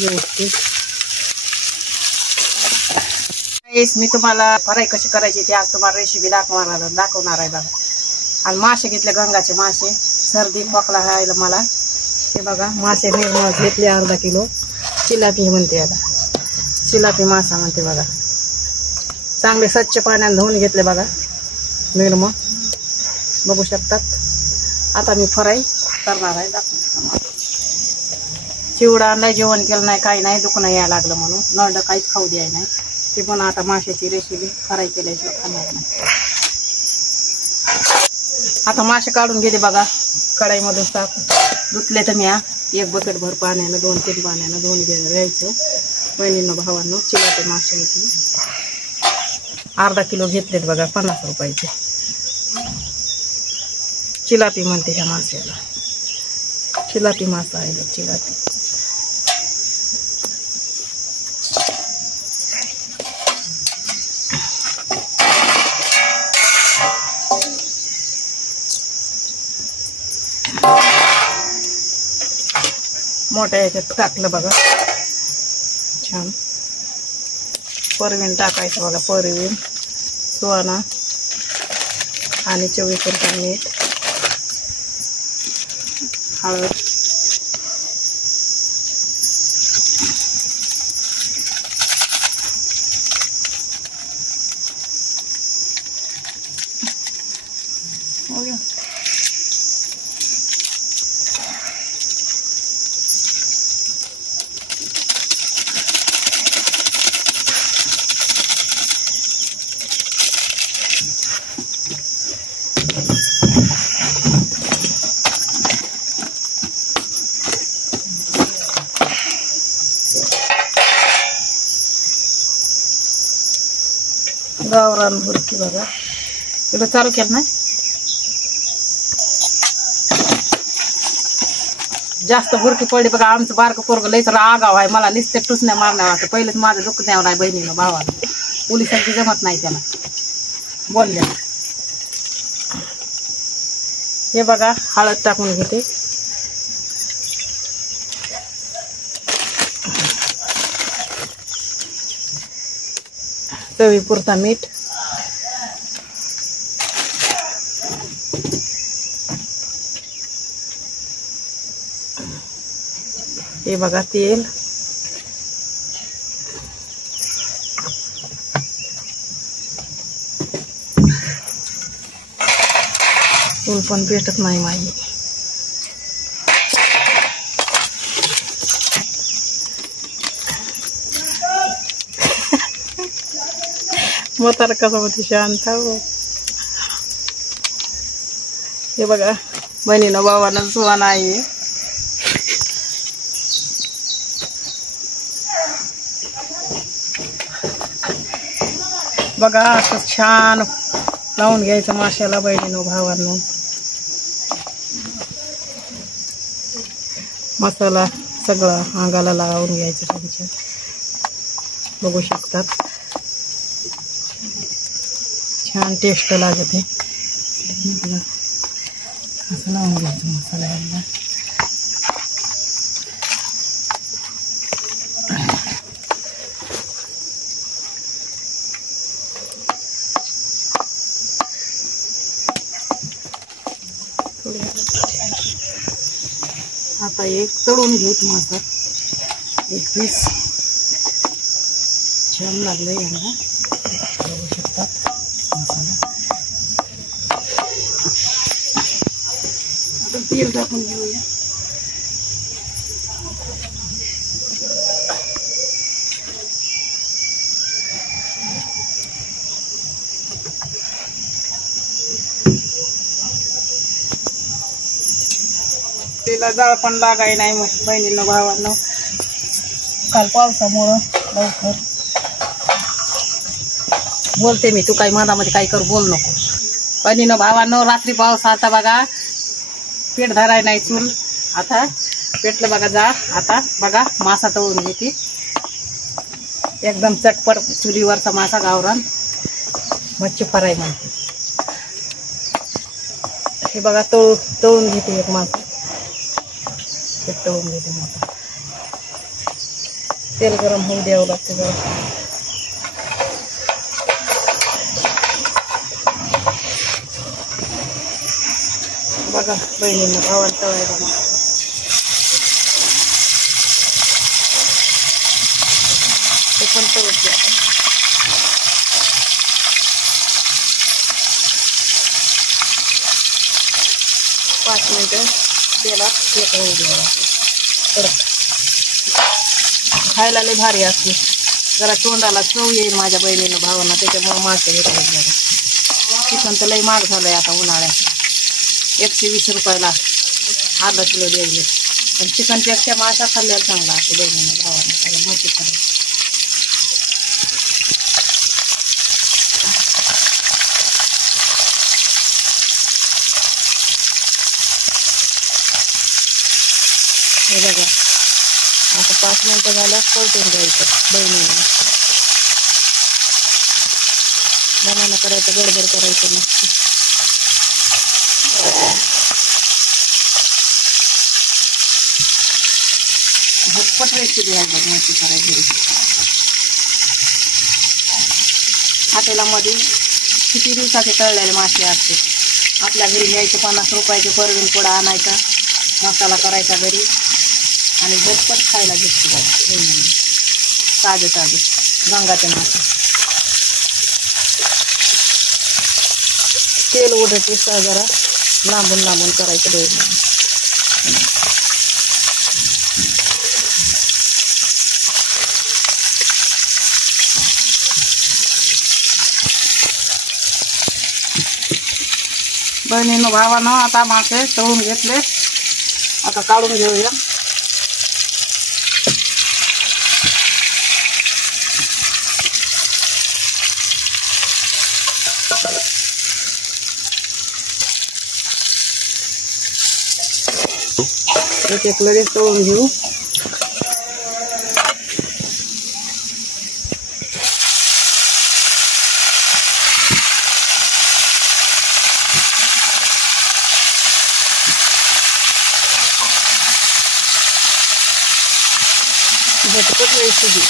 व्यवस्थित. मी तुम्हाला फ्राय कशी करायची ते आज तुम्हाला रेसिपी दाखवणार आहे बघा. आणि मासे घेतले, गंगाचे मासे. सर्दी खोकला आहे मला. हे बघा मासे घेतले अर्धा किलो. चिलापी म्हणते याला, चिलापी मासा म्हणते बघा. चांगले स्वच्छ पाण्याने धुवून घेतले बघा. निर्म बघू शकतात. आता मी फ्राय करणार आहे. चिवडा नाही, जेवण केलं नाही, काही नाही, दुखणं यायला लागलं म्हणून नरड काहीच खाऊ द्याय नाही. ते पण आता माशाची रेसिपी फ्राय केल्याशिवाय खाणार नाही. आता मासे काढून घेते बघा. कढाईमधून धुतले तर मी एक बकेट भर पाण्यानं 2-3 पाण्यानं धुवून घ्यायचं. बहिणींनो भावांनो, चिलापी मासे घेतले. अर्धा किलो घेतलेत बघा, 50 रुपयाचे. चिलापी म्हणते ह्या माश्याला. चिलापी मासा आहे, चिलापी. मोठ्या ह्याच्यात टाकलं बघा. छान परवीन टाकायचं बघा. परवीन, सुवाना आणि चवीपुरता मीठ, हळद, गावरान भुरकी बघा. तुला चालू केलं नाही. जास्त भुरकी पडली बघा. आमचं बारकं पोरगं लयच आगाव आहे. मला नुसते टुसण्या मारण्या वाटतं. पहिलेच माझं दुःख द्यावं नाही बहिणीनं भावाला. पोलिसांची जमत नाही त्याला बोलले. हे बघा हळद टाकून घेते. चवीपुरता मीठ, हे बघा तेल, चूल पण पेटत नाही माझी. मोतार कसं होती शांत. हे बघा बहिणीनं भावानं सुवाना आहे. बघा असं छान लावून घ्यायचं माशाला बहिणीनं भावानं. मसाला सगळा अंगाला लावून घ्यायचं त्यांच्या. बघू शकतात छान टेस्ट लागते. असं लावून घ्यायचं मसाला याला. आता एक तळून घेऊत मासा. एक पीस छान लागलं यांना. बघू शकतात मसाला. आता तेल टाकून घेऊया. तेला जाळ पण लागाय नाही बहिणींना भावांना. काल पावसामुळं लवकर बोलते मी. तू काही मधामध्ये काही करू बोल नको. बहिणीनं भावांनो रात्री पाऊस आता बघा. पेट धराय नाही चूल. आता पेटलं बघा जाळ. आता बघा मासा तळून घेते. एकदम चटपट चुलीवरचा मासा गावरान मच्छी फ्राय म्हणते. हे बघा तळून घेते एक मासा. तळून घेते मासा. तेल गरम होऊ द्यावं लागते जरा. बघा बहिणींना भावाला तळायला मग ते पण तळत द्या. 5 मिनिटं तेलात हे होऊ द्यावं कडक. खायला लय भारी असते, जरा तोंडाला चव येईल माझ्या बहिणीनं भावांना, त्याच्यामुळे मासे घेतले जरा. चिकन तर लय महाग झालंय आता उन्हाळ्यात. 120 रुपयाला अर्धा किलो द्यायले, पण चिकनपेक्षा मासा खाल्ल्याला चांगला असतो बहिणीनं भावांना. त्याला मच्छी खायला हे बघा. आता 5 मिनिटं झाल्यास परतून द्यायचं बहिणीने. बनाना करायचं, गडबड करायचं नसते. झटपट रेसिपी आहे बघ मच्छी करायची. हॉटेलामध्ये किती दिवसाचे तळलेले मासे असते. आपल्या घरी घ्यायचे 50 रुपयाचे परवीन पुडा आणायचा, मसाला करायचा घरी आणि झटपट खायला घेतली बघा. ताजे ताजे गंगाचे मासे. तेल उडते जरा लांबून लांबून करायचं बहिणी. बहिणीनं भावानं आता मासे तळून घेतले, आता काढून घेऊया. एक लगेच तळून घेऊ. झटपट रेसिपी.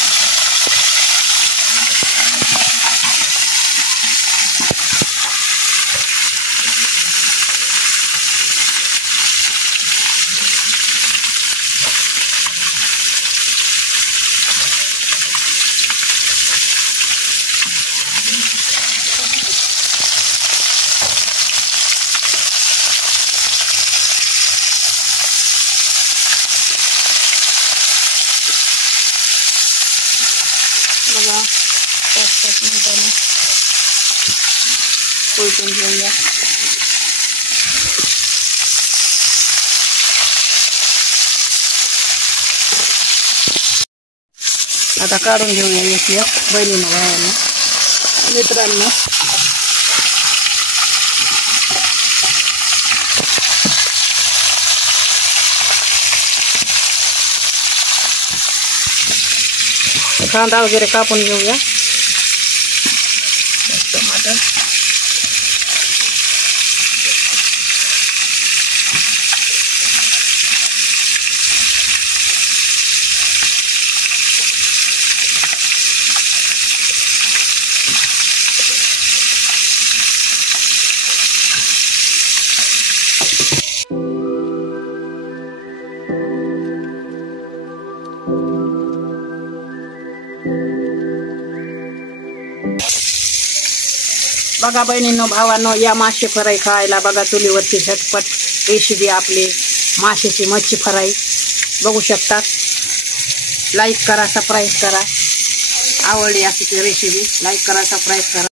बघा 5-5 मिनिटांनी परतून घेऊया. आता काढून घेऊया एक एक बहिणीनं भावानं. मित्रांनो कांदा वगैरे कापून घेऊया. टमाटर बघा बहिणींनो भावांनो, या मासे फ्राय खायला बघा चुलीवरची झटपट रेसिपी आपली माशाची मच्छी फ्राय बघू शकतात. लाईक करा, सबस्क्राईब करा. आवडली अशी रेसिपी लाईक करा, सबस्क्राईब करा.